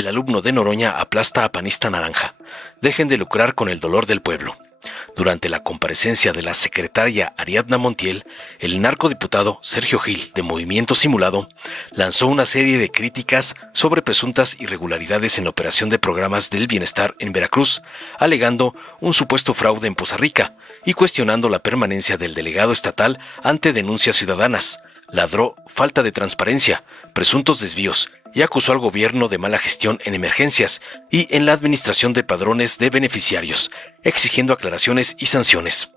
El alumno de Noroña aplasta a panista naranja. Dejen de lucrar con el dolor del pueblo. Durante la comparecencia de la secretaria Ariadna Montiel, el narcodiputado Sergio Gil, de Movimiento Simulado, lanzó una serie de críticas sobre presuntas irregularidades en la operación de programas del bienestar en Veracruz, alegando un supuesto fraude en Poza Rica y cuestionando la permanencia del delegado estatal ante denuncias ciudadanas. Ladró falta de transparencia, presuntos desvíos y acusó al gobierno de mala gestión en emergencias y en la administración de padrones de beneficiarios, exigiendo aclaraciones y sanciones.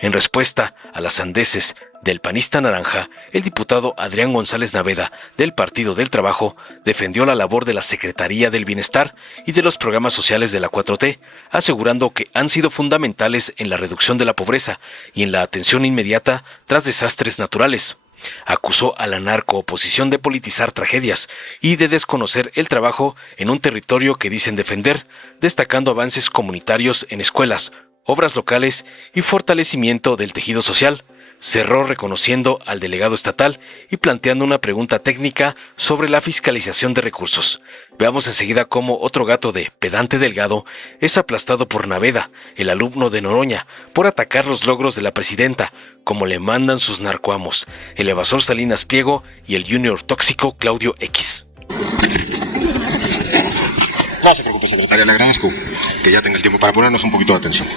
En respuesta a las sandeces del panista naranja, el diputado Adrián González Naveda, del Partido del Trabajo, defendió la labor de la Secretaría del Bienestar y de los programas sociales de la 4T, asegurando que han sido fundamentales en la reducción de la pobreza y en la atención inmediata tras desastres naturales. Acusó a la narcooposición de politizar tragedias y de desconocer el trabajo en un territorio que dicen defender, destacando avances comunitarios en escuelas, obras locales y fortalecimiento del tejido social. Cerró reconociendo al delegado estatal y planteando una pregunta técnica sobre la fiscalización de recursos. Veamos enseguida cómo otro gato de pedante delgado es aplastado por Naveda, el alumno de Noroña, por atacar los logros de la presidenta, como le mandan sus narcoamos, el evasor Salinas Pliego y el junior tóxico Claudio X. No se preocupe, secretaria, le agradezco que ya tenga el tiempo para ponernos un poquito de atención.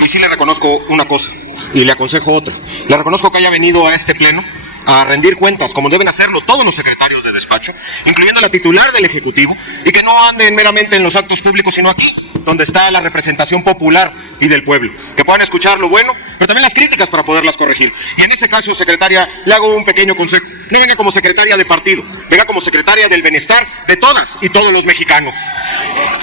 Y sí le reconozco una cosa, y le aconsejo otra. Le reconozco que haya venido a este pleno a rendir cuentas, como deben hacerlo todos los secretarios de despacho, incluyendo la titular del Ejecutivo, y que no anden meramente en los actos públicos, sino aquí, donde está la representación popular y del pueblo. Que puedan escuchar lo bueno, pero también las críticas para poderlas corregir. Y en ese caso, secretaria, le hago un pequeño consejo. No venga como secretaria de partido, venga como secretaria del bienestar de todas y todos los mexicanos.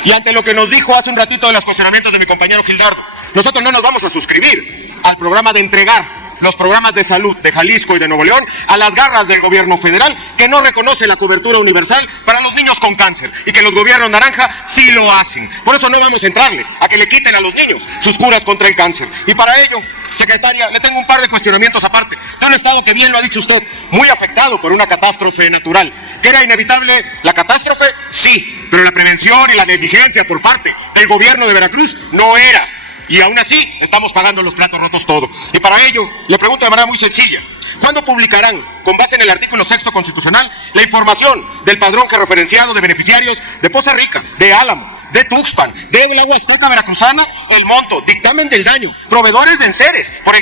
Y ante lo que nos dijo hace un ratito de los cuestionamientos de mi compañero Gildardo, nosotros no nos vamos a suscribir al programa de entregar los programas de salud de Jalisco y de Nuevo León a las garras del gobierno federal, que no reconoce la cobertura universal para los niños con cáncer, y que los gobiernos naranja sí lo hacen. Por eso no vamos a entrarle a que le quiten a los niños sus curas contra el cáncer. Y para ello, secretaria, le tengo un par de cuestionamientos aparte de un estado que, bien lo ha dicho usted, muy afectado por una catástrofe natural. ¿Que era inevitable la catástrofe? Sí, pero la prevención y la negligencia por parte del gobierno de Veracruz no era. Y aún así, estamos pagando los platos rotos todo. Y para ello, le pregunto de manera muy sencilla: ¿cuándo publicarán, con base en el artículo 6º constitucional, la información del padrón georreferenciado de beneficiarios de Poza Rica, de Álamo, de Tuxpan, del Agua Azteca Veracruzana, el monto, dictamen del daño, proveedores de enseres por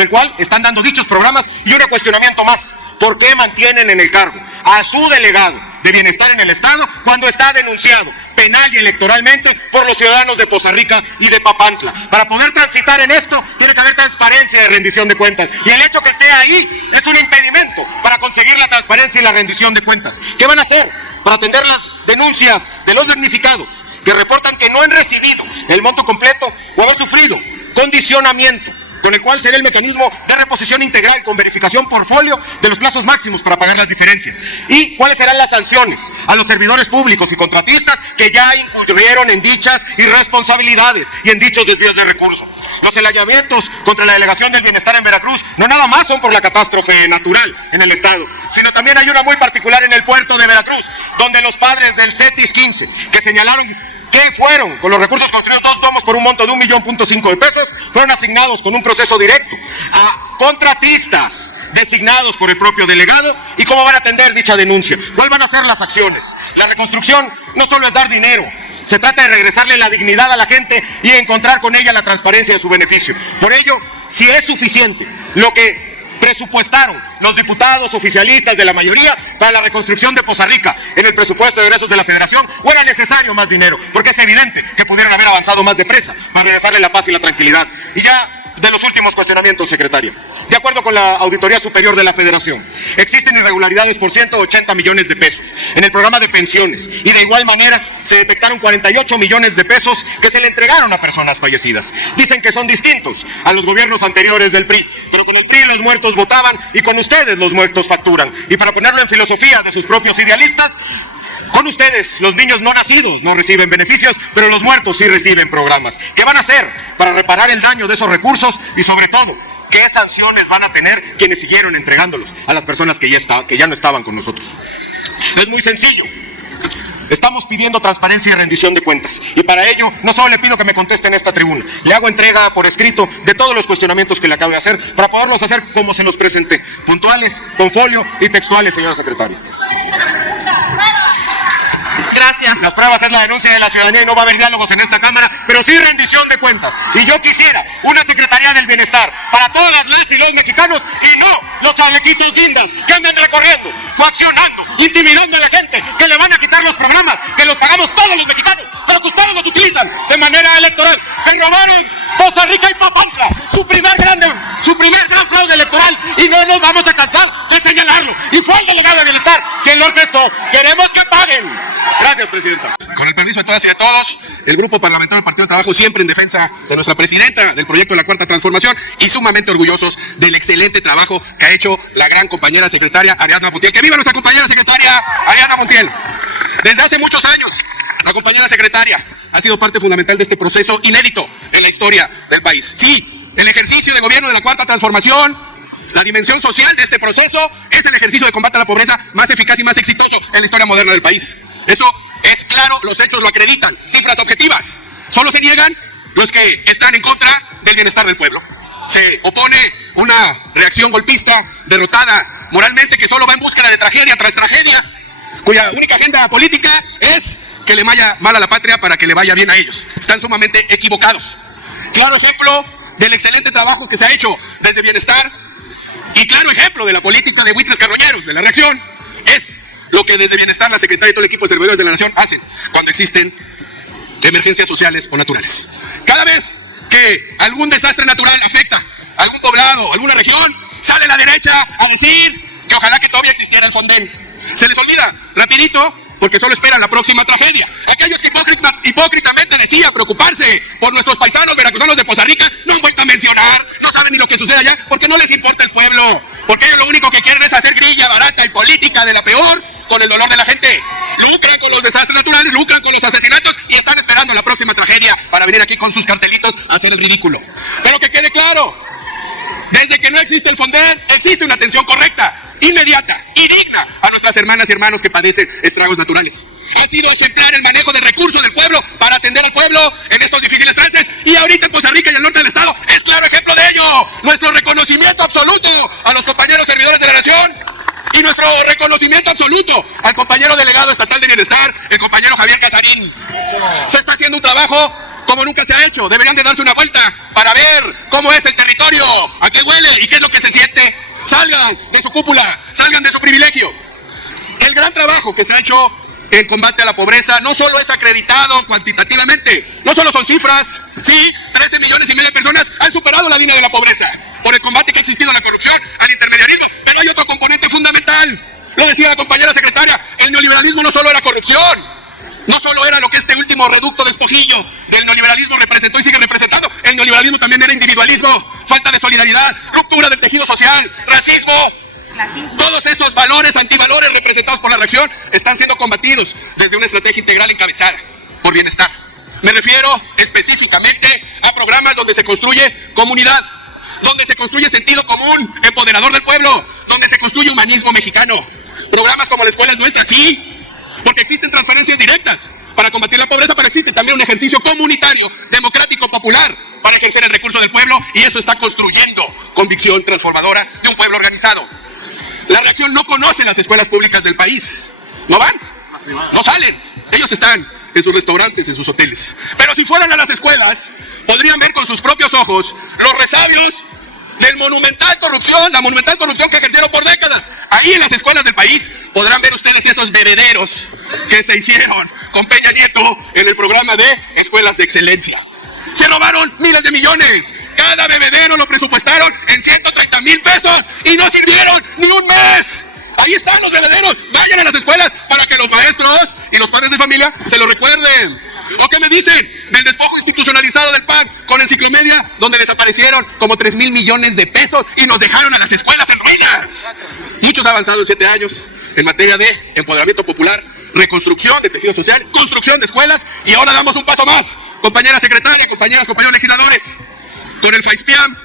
el cual están dando dichos programas? Y un cuestionamiento más: ¿por qué mantienen en el cargo a su delegado de bienestar en el estado cuando está denunciado penal y electoralmente por los ciudadanos de Poza Rica y de Papantla? Para poder transitar en esto tiene que haber transparencia de rendición de cuentas, y el hecho que esté ahí es un impedimento para conseguir la transparencia y la rendición de cuentas. ¿Qué van a hacer para atender las denuncias de los damnificados que reportan que no han recibido el monto completo o haber sufrido condicionamiento, con el cual será el mecanismo de reposición integral con verificación por folio de los plazos máximos para pagar las diferencias? ¿Y cuáles serán las sanciones a los servidores públicos y contratistas que ya incurrieron en dichas irresponsabilidades y en dichos desvíos de recursos? Los señalamientos contra la Delegación del Bienestar en Veracruz no nada más son por la catástrofe natural en el estado, sino también hay una muy particular en el puerto de Veracruz, donde los padres del CETIS 15, que señalaron que fueron con los recursos construidos 2 domos por un monto de $1.5 millones de pesos, fueron asignados con un proceso directo a contratistas designados por el propio delegado. ¿Y cómo van a atender dicha denuncia? ¿Cuáles van a ser las acciones? La reconstrucción no solo es dar dinero, se trata de regresarle la dignidad a la gente y encontrar con ella la transparencia de su beneficio. Por ello, si es suficiente lo que presupuestaron los diputados oficialistas de la mayoría para la reconstrucción de Poza Rica en el presupuesto de egresos de la Federación, o era necesario más dinero, porque es evidente que pudieran haber avanzado más depresa para regresarle la paz y la tranquilidad. Y ya de los últimos cuestionamientos, secretaria. De acuerdo con la Auditoría Superior de la Federación, existen irregularidades por 180 millones de pesos en el programa de pensiones, y de igual manera se detectaron 48 millones de pesos que se le entregaron a personas fallecidas. Dicen que son distintos a los gobiernos anteriores del PRI, pero con el PRI los muertos votaban y con ustedes los muertos facturan. Y para ponerlo en filosofía de sus propios idealistas, con ustedes, los niños no nacidos no reciben beneficios, pero los muertos sí reciben programas. ¿Qué van a hacer para reparar el daño de esos recursos? Y sobre todo, ¿qué sanciones van a tener quienes siguieron entregándolos a las personas que ya no estaban con nosotros? Es muy sencillo. Estamos pidiendo transparencia y rendición de cuentas. Y para ello, no solo le pido que me conteste en esta tribuna, le hago entrega por escrito de todos los cuestionamientos que le acabo de hacer para poderlos hacer como se los presenté, puntuales, con folio y textuales, señora secretaria. Gracias. Las pruebas es la denuncia de la ciudadanía y no va a haber diálogos en esta Cámara, pero sí rendición de cuentas. Y yo quisiera una Secretaría del Bienestar para todas las y los mexicanos y no los chalequitos guindas que andan recorriendo, coaccionando, intimidando a la gente, que le van a quitar los programas, que los pagamos todos los mexicanos, pero que ustedes los utilizan de manera electoral. Se robaron Poza Rica y Papantla, su primer gran fraude electoral, y no nos vamos a cansar de señalarlo. Y fue el delegado de Bienestar quien lo orquestó. Queremos que paguen. Gracias, presidenta. Con el permiso de todas y de todos, el Grupo Parlamentario del Partido de Trabajo siempre en defensa de nuestra presidenta, del proyecto de la Cuarta Transformación, y sumamente orgullosos del excelente trabajo que ha hecho la gran compañera secretaria Ariadna Montiel. ¡Que viva nuestra compañera secretaria Ariadna Montiel! Desde hace muchos años, la compañera secretaria ha sido parte fundamental de este proceso inédito en la historia del país. Sí, el ejercicio de gobierno de la Cuarta Transformación, la dimensión social de este proceso, es el ejercicio de combate a la pobreza más eficaz y más exitoso en la historia moderna del país. Eso es claro, los hechos lo acreditan, cifras objetivas. Solo se niegan los que están en contra del bienestar del pueblo. Se opone una reacción golpista, derrotada moralmente, que solo va en búsqueda de tragedia tras tragedia, cuya única agenda política es que le vaya mal a la patria para que le vaya bien a ellos. Están sumamente equivocados. Claro ejemplo del excelente trabajo que se ha hecho desde Bienestar y claro ejemplo de la política de buitres carroñeros, de la reacción, es lo que desde Bienestar la Secretaría y todo el equipo de servidores de la Nación hacen cuando existen emergencias sociales o naturales. Cada vez que algún desastre natural afecta a algún poblado, alguna región, sale la derecha a decir que ojalá que todavía existiera el Fonden. Se les olvida rapidito porque solo esperan la próxima tragedia. Aquellos que hipócritamente decían preocuparse por nuestros paisanos veracruzanos de Poza Rica no han vuelto a mencionar, no saben ni lo que sucede allá porque no les importa el pueblo, porque ellos lo único que quieren es hacer grilla barata y política de la peor con el dolor de la gente. Lucran con los desastres naturales, lucran con los asesinatos y están esperando la próxima tragedia para venir aquí con sus cartelitos a hacer el ridículo. Pero que quede claro, desde que no existe el Fonden, existe una atención correcta, inmediata y digna a nuestras hermanas y hermanos que padecen estragos naturales. Ha sido ejemplar el manejo de recursos del pueblo para atender al pueblo en estos difíciles trances y ahorita en Poza Rica y el norte del estado es claro ejemplo de ello. Nuestro reconocimiento absoluto a los compañeros servidores de la Nación y nuestro reconocimiento absoluto al compañero delegado estatal de Bienestar, el compañero Javier Casarín. Se está haciendo un trabajo como nunca se ha hecho. Deberían de darse una vuelta para ver cómo es el territorio, a qué huele y qué es lo que se siente. Salgan de su cúpula, salgan de su privilegio. El gran trabajo que se ha hecho en combate a la pobreza no solo es acreditado cuantitativamente, no solo son cifras, sí, 13,5 millones de personas han superado la línea de la pobreza por el combate que ha existido a la corrupción, al intermediarismo, pero hay otro componente fundamental, lo decía la compañera secretaria, el neoliberalismo no solo era corrupción, no solo era lo que este último reducto despojillo del neoliberalismo representó y sigue representando, el neoliberalismo también era individualismo, falta de solidaridad, ruptura del tejido social, racismo. Todos esos valores, antivalores representados por la reacción están siendo combatidos desde una estrategia integral encabezada por Bienestar. Me refiero específicamente a programas donde se construye comunidad, donde se construye sentido común, empoderador del pueblo, donde se construye humanismo mexicano. Programas como la Escuela es Nuestra, sí, porque existen transferencias directas para combatir la pobreza, pero existe también un ejercicio comunitario, democrático, popular, para ejercer el recurso del pueblo, y eso está construyendo convicción transformadora de un pueblo organizado. La reacción no conoce las escuelas públicas del país. No van, no salen. Ellos están en sus restaurantes, en sus hoteles. Pero si fueran a las escuelas, podrían ver con sus propios ojos los resabios de la monumental corrupción que ejercieron por décadas. Ahí en las escuelas del país podrán ver ustedes esos bebederos que se hicieron con Peña Nieto en el programa de Escuelas de Excelencia. Se robaron miles de millones. Cada bebedero lo presupuestaron en 130,000 pesos y no sirvieron ni un mes. Ahí están los bebederos. Vayan a las escuelas para que los maestros y los padres de familia se lo recuerden. ¿O qué me dicen del despojo institucionalizado del PAN con Enciclomedia, donde desaparecieron como 3,000 millones de pesos y nos dejaron a las escuelas en ruinas? Muchos han avanzado en 7 años en materia de empoderamiento popular, reconstrucción de tejido social, construcción de escuelas, y ahora damos un paso más, compañera secretaria, compañeros legisladores, con el FAISPIAM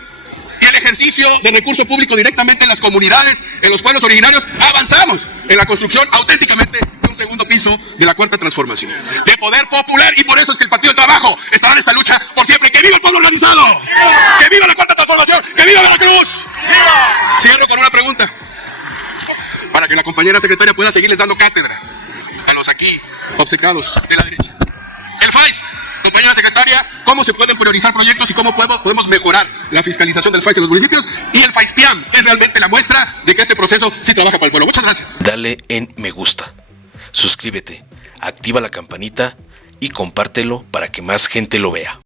y el ejercicio de recurso público directamente en las comunidades, en los pueblos originarios, avanzamos en la construcción auténticamente de un un segundo piso de la cuarta transformación, de poder popular, y por eso es que el Partido del Trabajo estará en esta lucha por siempre. ¡Que viva el pueblo organizado! ¡Que viva la cuarta transformación! ¡Que viva Veracruz! Cierro con una pregunta, para que la compañera secretaria pueda seguirles dando cátedra a los aquí obcecados de la derecha. El FAIS, compañera secretaria, ¿cómo se pueden priorizar proyectos y cómo podemos mejorar la fiscalización del FAIS en los municipios? Y el FAISPIAM, que es realmente la muestra de que este proceso sí trabaja para el pueblo. Muchas gracias. Dale en me gusta, suscríbete, activa la campanita y compártelo para que más gente lo vea.